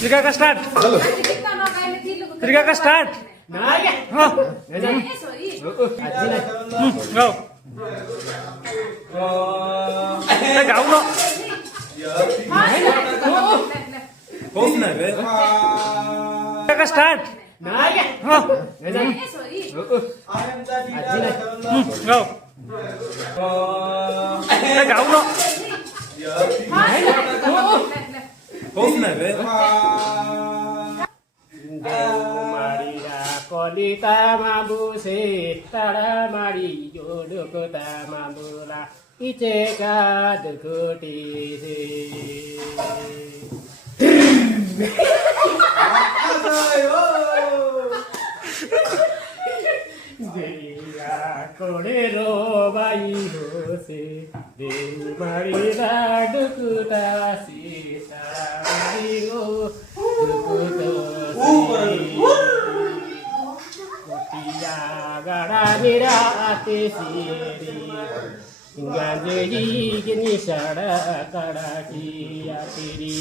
त्रिका का स्टार्ट त्रिका का स्टार्ट हो गाऊ नो का स्टार्ट हो गाऊ no Kolita mabuse tara mari jodokota mabula iceka dekoti se Dia kolero bai hose de mari dekota si tara mari go dekota Gara mira ate siri Ganjeli gini sara kara ki atiri